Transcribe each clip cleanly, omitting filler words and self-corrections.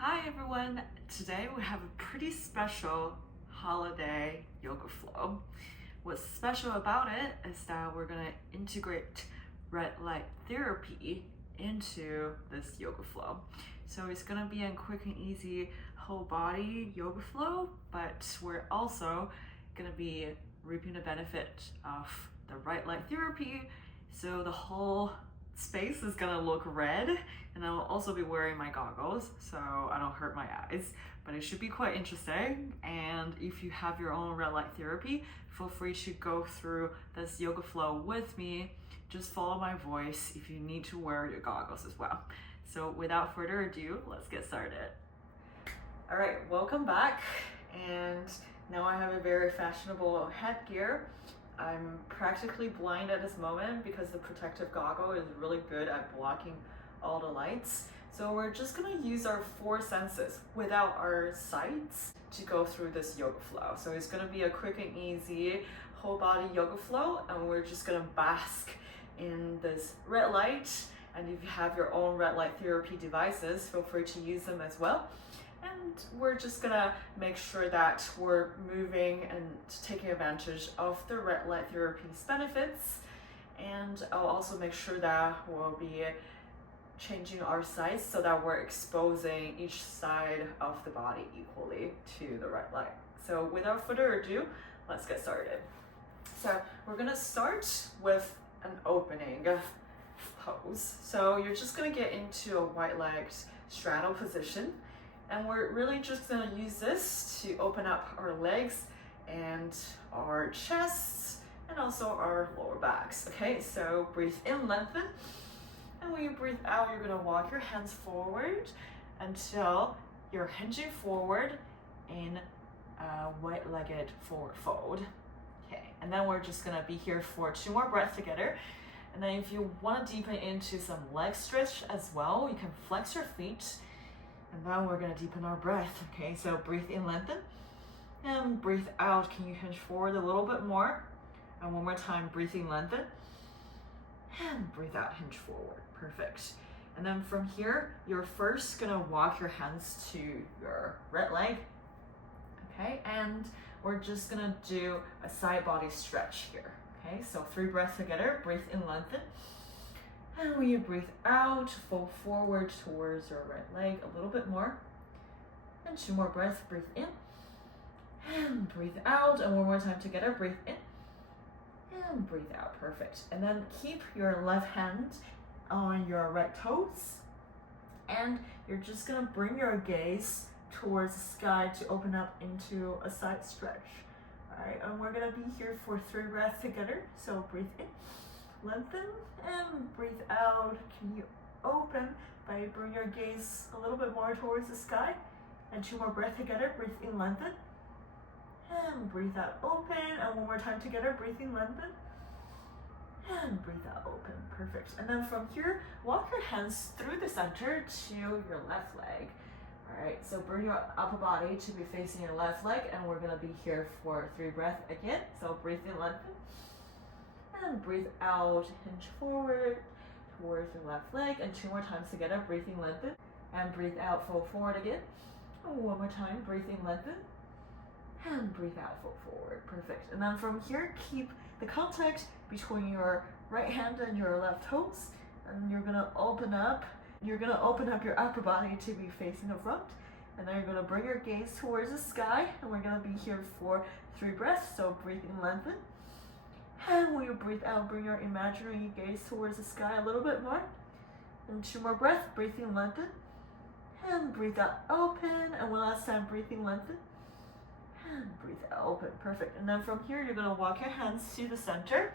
Hi everyone! Today we have a pretty special holiday yoga flow. What's special about it is that we're going to integrate red light therapy into this yoga flow. So it's going to be a quick and easy whole body yoga flow, but we're also going to be reaping the benefit of the red light therapy. So the whole space is gonna look red, and I will also be wearing my goggles so I don't hurt my eyes, but it should be quite interesting. And if you have your own red light therapy, feel free to go through this yoga flow with me. Just follow my voice if you need to wear your goggles as well. So without further ado, let's get started. All right, welcome back. And now I have a very fashionable headgear. I'm practically blind at this moment because the protective goggle is really good at blocking all the lights. So we're just gonna use our 4 senses without our sights to go through this yoga flow. So it's gonna be a quick and easy whole body yoga flow, and we're just gonna bask in this red light. And if you have your own red light therapy devices, feel free to use them as well. And we're just gonna make sure that we're moving and taking advantage of the red light therapy's benefits. And I'll also make sure that we'll be changing our sides so that we're exposing each side of the body equally to the red light. So without further ado, let's get started. So we're gonna start with an opening pose. So you're just gonna get into a wide-legged straddle position. And we're really just gonna use this to open up our legs and our chests and also our lower backs. Okay, so breathe in, lengthen. And when you breathe out, you're gonna walk your hands forward until you're hinging forward in a wide-legged forward fold. Okay, and then we're just gonna be here for 2 more breaths together. And then if you wanna deepen into some leg stretch as well, you can flex your feet. And now we're gonna deepen our breath. Okay, so breathe in, lengthen, and breathe out. Can you hinge forward a little bit more? And one more time, breathe in, lengthen, and breathe out, hinge forward. Perfect. And then from here, you're first gonna walk your hands to your right leg. Okay, and we're just gonna do a side body stretch here. Okay, so 3 breaths together, breathe in, lengthen. And when you breathe out, fold forward towards your right leg a little bit more. And 2 more breaths, breathe in. And breathe out. And one more time together, breathe in. And breathe out, perfect. And then keep your left hand on your right toes. And you're just gonna bring your gaze towards the sky to open up into a side stretch. All right, and we're gonna be here for 3 breaths together. So breathe in. Lengthen and breathe out. Can you open by bring your gaze a little bit more towards the sky? And 2 more breaths together. Breathe in, lengthen, and breathe out, open. And one more time together. Breathe in, lengthen, and breathe out, open. Perfect. And then from here, walk your hands through the center to your left leg. All right, so bring your upper body to be facing your left leg, and we're gonna be here for 3 breaths again. So breathe in, lengthen, and breathe out, hinge forward towards your left leg. And 2 more times together, breathing, lengthen, and breathe out, fold forward again. And 1 more time, breathing, lengthen, and breathe out, fold forward. Perfect. And then from here, keep the contact between your right hand and your left toes. And you're gonna open up. You're gonna open up your upper body to be facing the front. And then you're gonna bring your gaze towards the sky. And we're gonna be here for 3 breaths. So breathing, lengthen. And when you breathe out, bring your imaginary gaze towards the sky a little bit more. And 2 more breaths, breathing, lengthen. And breathe out, open. And one last time, breathing, lengthen. And breathe out, open. Perfect. And then from here, you're gonna walk your hands to the center.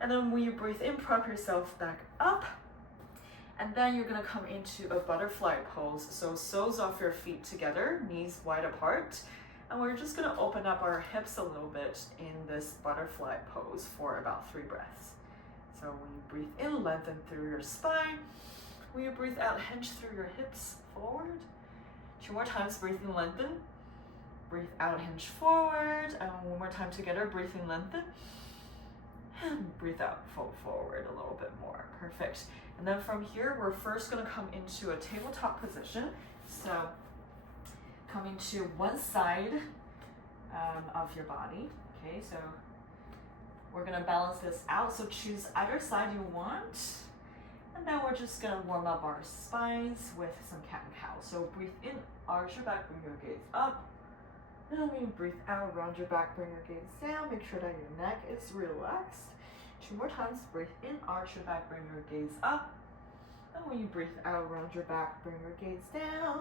And then when you breathe in, prop yourself back up. And then you're gonna come into a butterfly pose. So soles of your feet together, knees wide apart. And we're just gonna open up our hips a little bit in this butterfly pose for about 3 breaths. So when you breathe in, lengthen through your spine. When you breathe out, hinge through your hips forward. 2 more times, breathe in, lengthen. Breathe out, hinge forward. And 1 more time together, breathe in, lengthen. And breathe out, fold forward a little bit more. Perfect. And then from here, we're first gonna come into a tabletop position. So come into one side of your body. Okay, so we're gonna balance this out. So choose either side you want. And then we're just gonna warm up our spines with some cat and cow. So breathe in, arch your back, bring your gaze up. And when you breathe out, round your back, bring your gaze down. Make sure that your neck is relaxed. 2 more times, breathe in, arch your back, bring your gaze up. And when you breathe out, round your back, bring your gaze down.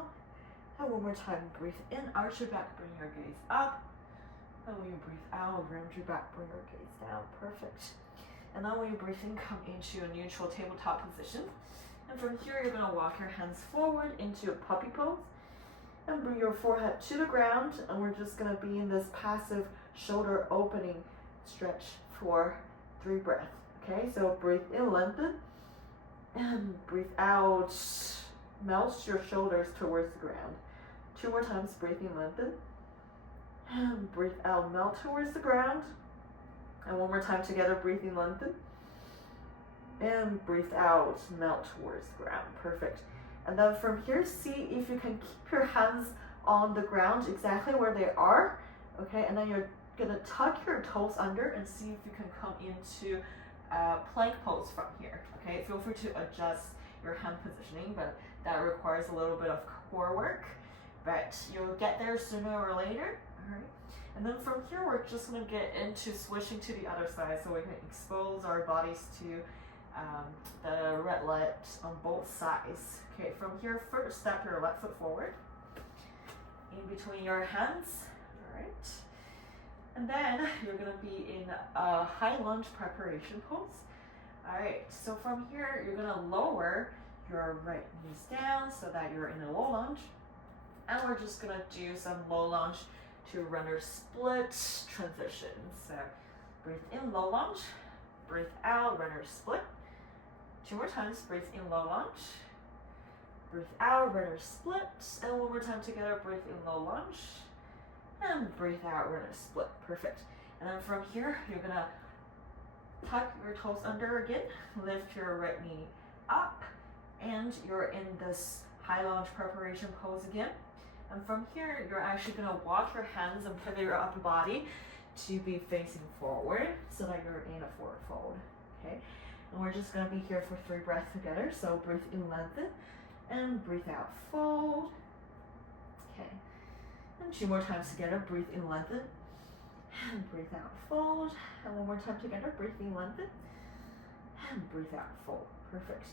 And one more time, breathe in, arch your back, bring your gaze up. And when you breathe out, round your back, bring your gaze down. Perfect. And then when you breathe in, come into a neutral tabletop position. And from here, you're gonna walk your hands forward into a puppy pose. And bring your forehead to the ground. And we're just gonna be in this passive shoulder opening stretch for 3 breaths. Okay, so breathe in, lengthen. And breathe out, melt your shoulders towards the ground. 2 more times, breathe in, lengthen. And breathe out, melt towards the ground. And one more time together, breathe in, lengthen. And breathe out, melt towards the ground. Perfect. And then from here, see if you can keep your hands on the ground exactly where they are. Okay, and then you're gonna tuck your toes under and see if you can come into plank pose from here. Okay, feel free to adjust your hand positioning, but that requires a little bit of core work, but you'll get there sooner or later. All right. And then from here, we're just gonna get into switching to the other side so we can expose our bodies to the red light on both sides. Okay, from here, first step your left foot forward, in between your hands, all right? And then you're gonna be in a high lunge preparation pose. All right, so from here, you're gonna lower your right knees down so that you're in a low lunge. And we're just gonna do some low lunge to runner split transition. So breathe in, low lunge, breathe out, runner split. 2 more times, breathe in, low lunge, breathe out, runner split. And one more time together, breathe in, low lunge, and breathe out, runner split. Perfect. And then from here, you're gonna tuck your toes under again, lift your right knee up, and you're in this high lunge preparation pose again. And from here, you're actually gonna walk your hands and pivot your upper body to be facing forward so that you're in a forward fold, okay? And we're just gonna be here for 3 breaths together. So breathe in, lengthen, and breathe out, fold. Okay, and 2 more times together, breathe in, lengthen, and breathe out, fold. And one more time together, breathe in, lengthen, and breathe out, fold. Perfect.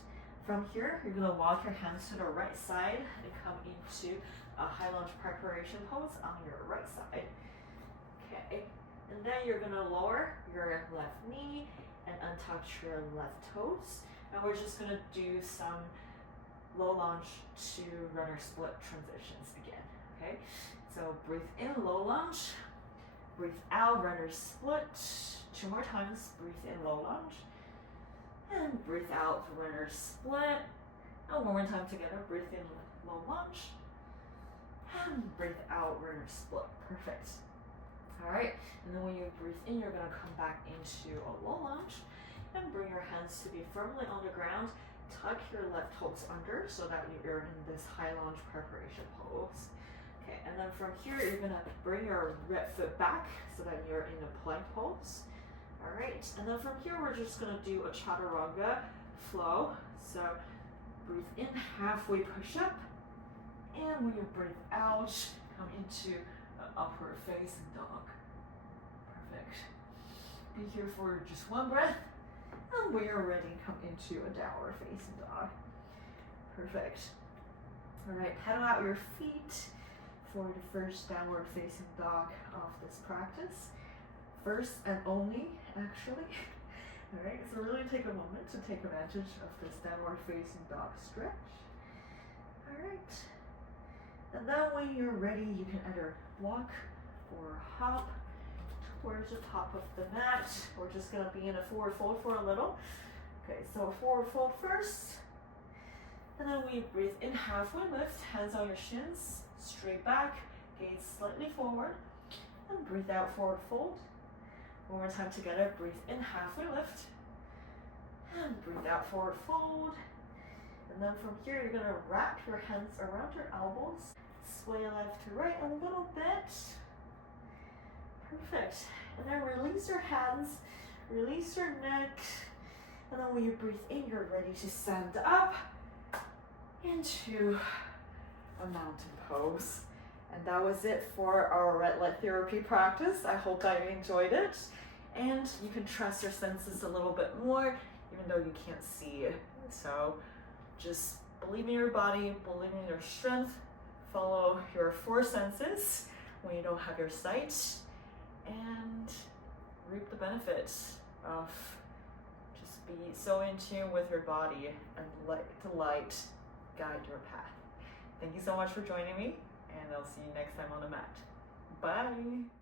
From here, you're gonna walk your hands to the right side and come into a high lunge preparation pose on your right side. Okay, and then you're gonna lower your left knee and untouch your left toes. And we're just gonna do some low lunge to runner split transitions again, okay? So breathe in, low lunge, breathe out, runner split. 2 more times, breathe in, low lunge, and breathe out, runner split. And one more time together, breathe in, low lunge, and breathe out, runner split. Perfect. All right, and then when you breathe in, you're gonna come back into a low lunge and bring your hands to be firmly on the ground. Tuck your left toes under so that you're in this high lunge preparation pose. Okay, and then from here, you're gonna bring your right foot back so that you're in a plank pose. All right, and then from here, we're just gonna do a chaturanga flow. So breathe in, halfway push up, and when you breathe out, come into an upward facing dog. Perfect. Be here for just 1 breath, and when you're ready, come into a downward facing dog. Perfect. All right, pedal out your feet for the first downward facing dog of this practice. First and only, actually. All right, so really take a moment to take advantage of this downward facing dog stretch. All right. And then when you're ready, you can either walk or hop towards the top of the mat. We're just gonna be in a forward fold for a little. Okay, so forward fold first. And then we breathe in, halfway lift, hands on your shins, straight back, gaze slightly forward, and breathe out, forward fold. One more time together, breathe in, halfway lift, and breathe out, forward fold. And then from here, you're gonna wrap your hands around your elbows, sway left to right a little bit. Perfect. And then release your hands, release your neck. And then when you breathe in, you're ready to stand up into a mountain pose. And that was it for our red light therapy practice. I hope that you enjoyed it. And you can trust your senses a little bit more, even though you can't see. So just believe in your body, believe in your strength, follow your 4 senses when you don't have your sight, and reap the benefits of just be so in tune with your body and let the light guide your path. Thank you so much for joining me, and I'll see you next time on the mat. Bye.